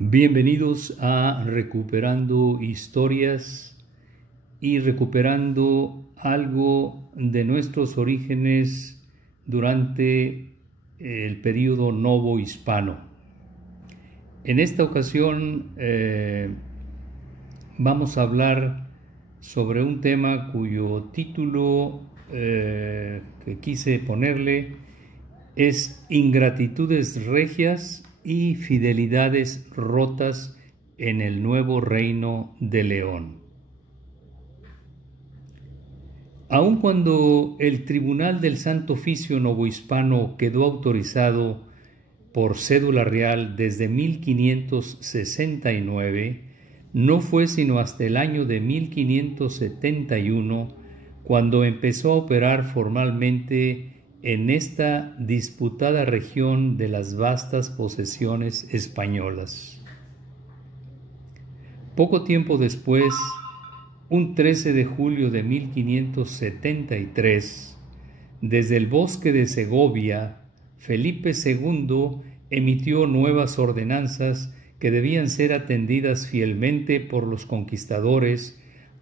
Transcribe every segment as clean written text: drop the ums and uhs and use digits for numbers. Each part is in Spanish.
Bienvenidos a Recuperando Historias y recuperando algo de nuestros orígenes durante el período novohispano. En esta ocasión vamos a hablar sobre un tema cuyo título que quise ponerle es Ingratitudes regias y fidelidades rotas en el nuevo reino de León. Aun cuando el Tribunal del Santo Oficio novohispano quedó autorizado por cédula real desde 1569, no fue sino hasta el año de 1571 cuando empezó a operar formalmente en esta disputada región de las vastas posesiones españolas. Poco tiempo después, un 13 de julio de 1573, desde el bosque de Segovia, Felipe II emitió nuevas ordenanzas que debían ser atendidas fielmente por los conquistadores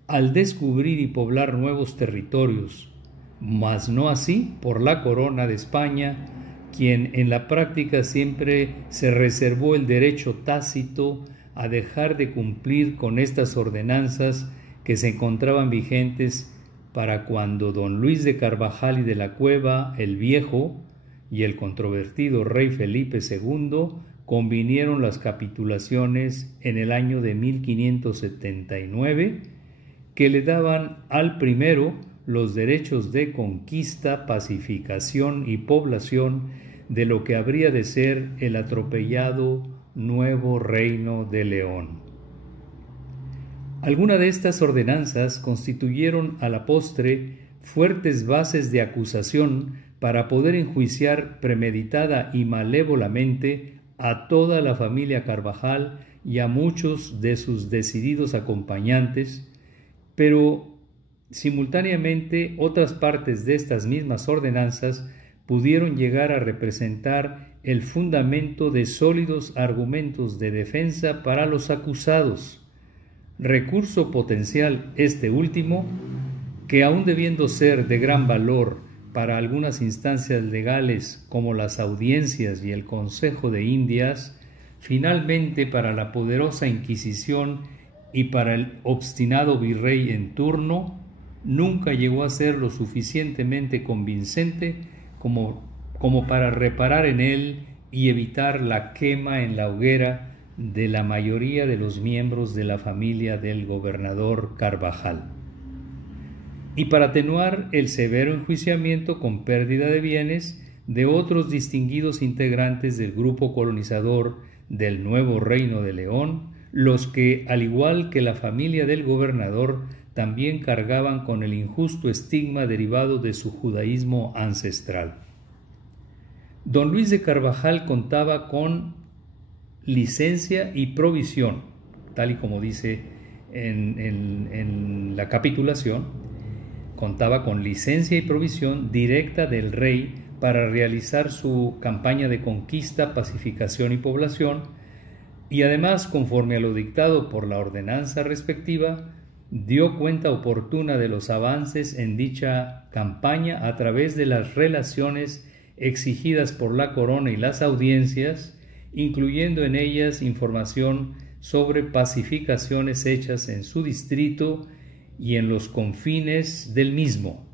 al descubrir y poblar nuevos territorios, mas no así por la corona de España, quien en la práctica siempre se reservó el derecho tácito a dejar de cumplir con estas ordenanzas que se encontraban vigentes para cuando don Luis de Carvajal y de la Cueva el Viejo y el controvertido rey Felipe II convinieron las capitulaciones en el año de 1579 que le daban al primero los derechos de conquista, pacificación y población de lo que habría de ser el atropellado nuevo reino de León. Algunas de estas ordenanzas constituyeron a la postre fuertes bases de acusación para poder enjuiciar premeditada y malévolamente a toda la familia Carvajal y a muchos de sus decididos acompañantes, pero simultáneamente, otras partes de estas mismas ordenanzas pudieron llegar a representar el fundamento de sólidos argumentos de defensa para los acusados, recurso potencial este último, que aun debiendo ser de gran valor para algunas instancias legales como las audiencias y el Consejo de Indias, finalmente para la poderosa Inquisición y para el obstinado virrey en turno, nunca llegó a ser lo suficientemente convincente como para reparar en él y evitar la quema en la hoguera de la mayoría de los miembros de la familia del gobernador Carvajal, y para atenuar el severo enjuiciamiento con pérdida de bienes de otros distinguidos integrantes del grupo colonizador del nuevo reino de León, los que, al igual que la familia del gobernador, también cargaban con el injusto estigma derivado de su judaísmo ancestral. Don Luis de Carvajal contaba con licencia y provisión, tal y como dice en la capitulación, contaba con licencia y provisión directa del rey para realizar su campaña de conquista, pacificación y población, y además, conforme a lo dictado por la ordenanza respectiva, dio cuenta oportuna de los avances en dicha campaña a través de las relaciones exigidas por la corona y las audiencias, incluyendo en ellas información sobre pacificaciones hechas en su distrito y en los confines del mismo,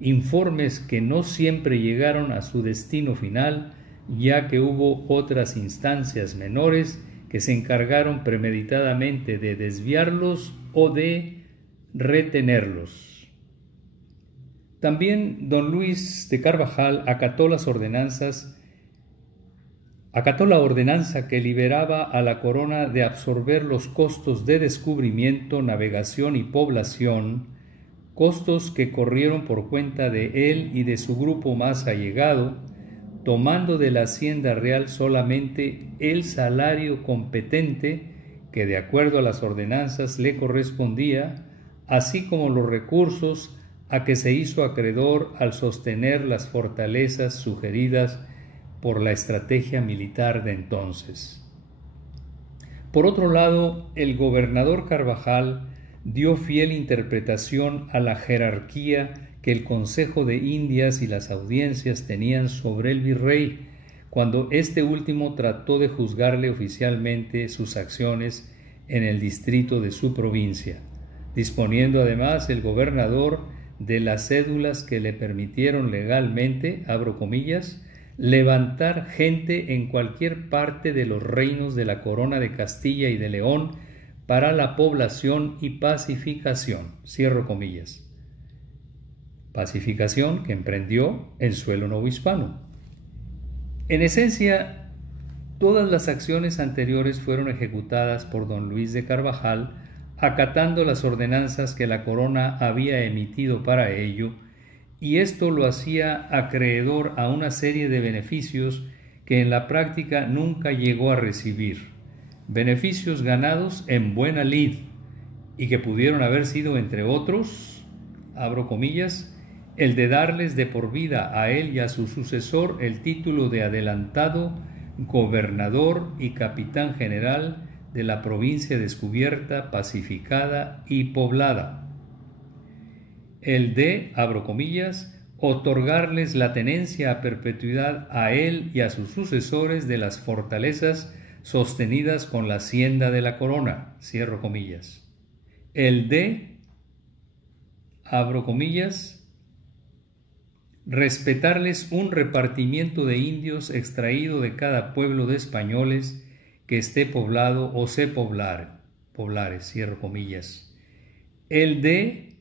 informes que no siempre llegaron a su destino final, ya que hubo otras instancias menores que se encargaron premeditadamente de desviarlos o de retenerlos. También don Luis de Carvajal acató la ordenanza que liberaba a la corona de absorber los costos de descubrimiento, navegación y población, costos que corrieron por cuenta de él y de su grupo más allegado, tomando de la hacienda real solamente el salario competente que de acuerdo a las ordenanzas le correspondía, así como los recursos a que se hizo acreedor al sostener las fortalezas sugeridas por la estrategia militar de entonces. Por otro lado, el gobernador Carvajal dio fiel interpretación a la jerarquía que el Consejo de Indias y las audiencias tenían sobre el virrey, cuando este último trató de juzgarle oficialmente sus acciones en el distrito de su provincia, disponiendo además el gobernador de las cédulas que le permitieron legalmente, abro comillas, levantar gente en cualquier parte de los reinos de la corona de Castilla y de León para la población y pacificación, cierro comillas. Pacificación que emprendió en suelo novohispano. En esencia, todas las acciones anteriores fueron ejecutadas por don Luis de Carvajal, acatando las ordenanzas que la corona había emitido para ello, y esto lo hacía acreedor a una serie de beneficios que en la práctica nunca llegó a recibir, beneficios ganados en buena lid, y que pudieron haber sido, entre otros, abro comillas, el de darles de por vida a él y a su sucesor el título de adelantado gobernador y capitán general de la provincia descubierta, pacificada y poblada. El de, abro comillas, otorgarles la tenencia a perpetuidad a él y a sus sucesores de las fortalezas sostenidas con la hacienda de la corona, cierro comillas. El de, abro comillas, respetarles un repartimiento de indios extraído de cada pueblo de españoles que esté poblado o se poblare, cierro comillas. El de,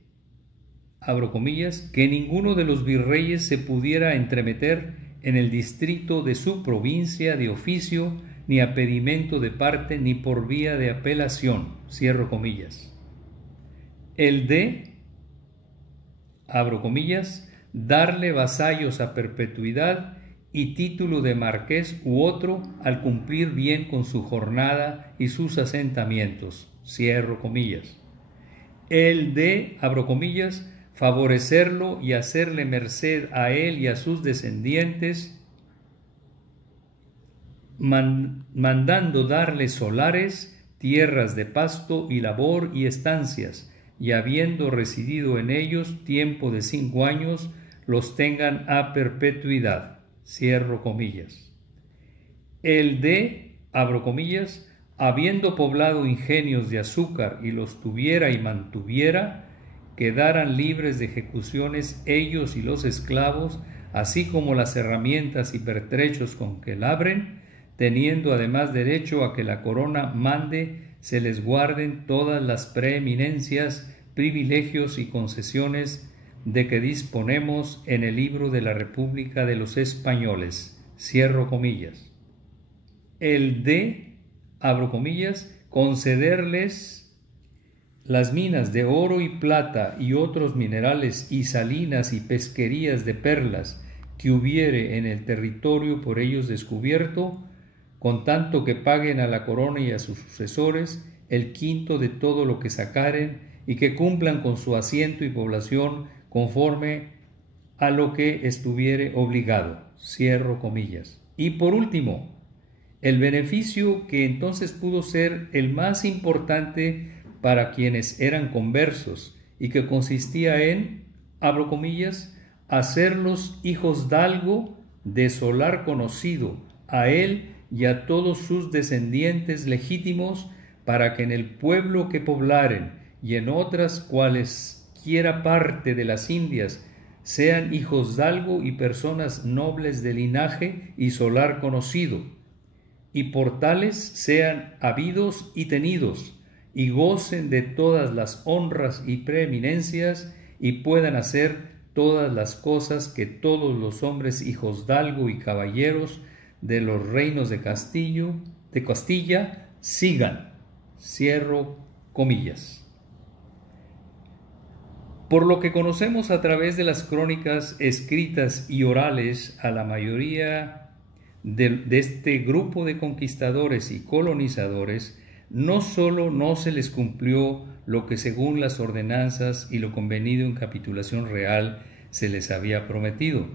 abro comillas, que ninguno de los virreyes se pudiera entremeter en el distrito de su provincia de oficio, ni a pedimento de parte, ni por vía de apelación, cierro comillas. El de, abro comillas, darle vasallos a perpetuidad y título de marqués u otro al cumplir bien con su jornada y sus asentamientos, cierro comillas. El de, abro comillas, favorecerlo y hacerle merced a él y a sus descendientes, mandando darle solares, tierras de pasto y labor y estancias, y habiendo residido en ellos tiempo de 5 años, los tengan a perpetuidad, cierro comillas. El de, abro comillas, habiendo poblado ingenios de azúcar y los tuviera y mantuviera, quedaran libres de ejecuciones ellos y los esclavos, así como las herramientas y pertrechos con que labren, teniendo además derecho a que la corona mande se les guarden todas las preeminencias, privilegios y concesiones de que disponemos en el libro de la República de los Españoles, cierro comillas. El de, abro comillas, concederles las minas de oro y plata y otros minerales y salinas y pesquerías de perlas que hubiere en el territorio por ellos descubierto, con tanto que paguen a la corona y a sus sucesores el quinto de todo lo que sacaren y que cumplan con su asiento y población conforme a lo que estuviere obligado, cierro comillas. Y por último, el beneficio que entonces pudo ser el más importante para quienes eran conversos y que consistía en, abro comillas, hacerlos hijos dalgo de solar conocido a él y a todos sus descendientes legítimos, para que en el pueblo que poblaren y en otras cualesquiera parte de las Indias sean hijos dalgo y personas nobles de linaje y solar conocido, y por tales sean habidos y tenidos, y gocen de todas las honras y preeminencias, y puedan hacer todas las cosas que todos los hombres hijosdalgo y caballeros de los reinos de Castilla sigan, cierro comillas. Por lo que conocemos a través de las crónicas escritas y orales, a la mayoría de este grupo de conquistadores y colonizadores, no solo no se les cumplió lo que según las ordenanzas y lo convenido en capitulación real se les había prometido,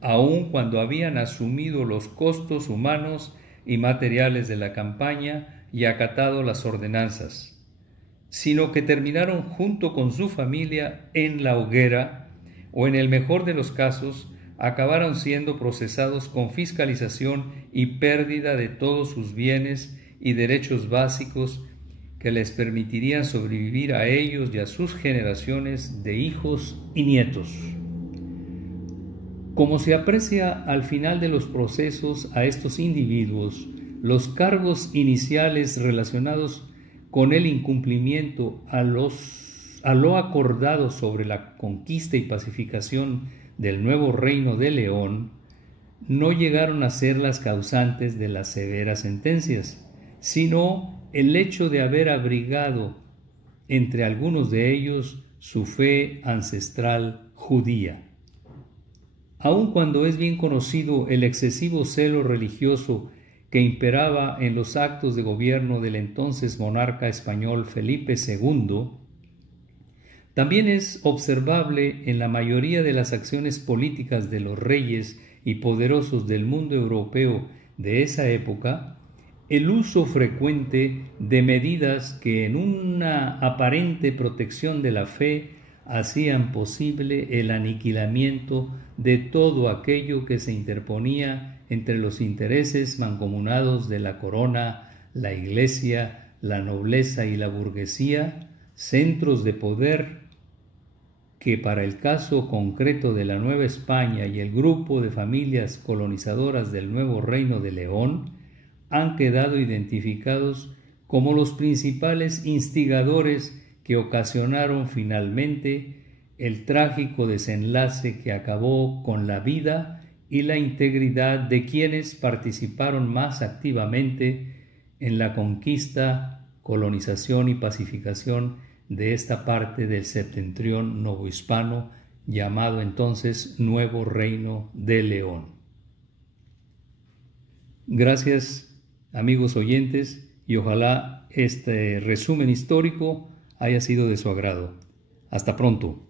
aun cuando habían asumido los costos humanos y materiales de la campaña y acatado las ordenanzas, sino que terminaron junto con su familia en la hoguera, o en el mejor de los casos, acabaron siendo procesados con fiscalización y pérdida de todos sus bienes y derechos básicos que les permitirían sobrevivir a ellos y a sus generaciones de hijos y nietos. Como se aprecia al final de los procesos a estos individuos, los cargos iniciales relacionados con el incumplimiento a lo acordado sobre la conquista y pacificación del nuevo Reino de León no llegaron a ser las causantes de las severas sentencias, sino el hecho de haber abrigado entre algunos de ellos su fe ancestral judía. Aun cuando es bien conocido el excesivo celo religioso que imperaba en los actos de gobierno del entonces monarca español Felipe II, también es observable en la mayoría de las acciones políticas de los reyes y poderosos del mundo europeo de esa época el uso frecuente de medidas que en una aparente protección de la fe hacían posible el aniquilamiento de todo aquello que se interponía entre los intereses mancomunados de la corona, la Iglesia, la nobleza y la burguesía, centros de poder que para el caso concreto de la Nueva España y el grupo de familias colonizadoras del nuevo Reino de León han quedado identificados como los principales instigadores que ocasionaron finalmente el trágico desenlace que acabó con la vida y la integridad de quienes participaron más activamente en la conquista, colonización y pacificación de esta parte del septentrión novohispano llamado entonces Nuevo Reino de León. Gracias, amigos oyentes, y ojalá este resumen histórico haya sido de su agrado. Hasta pronto.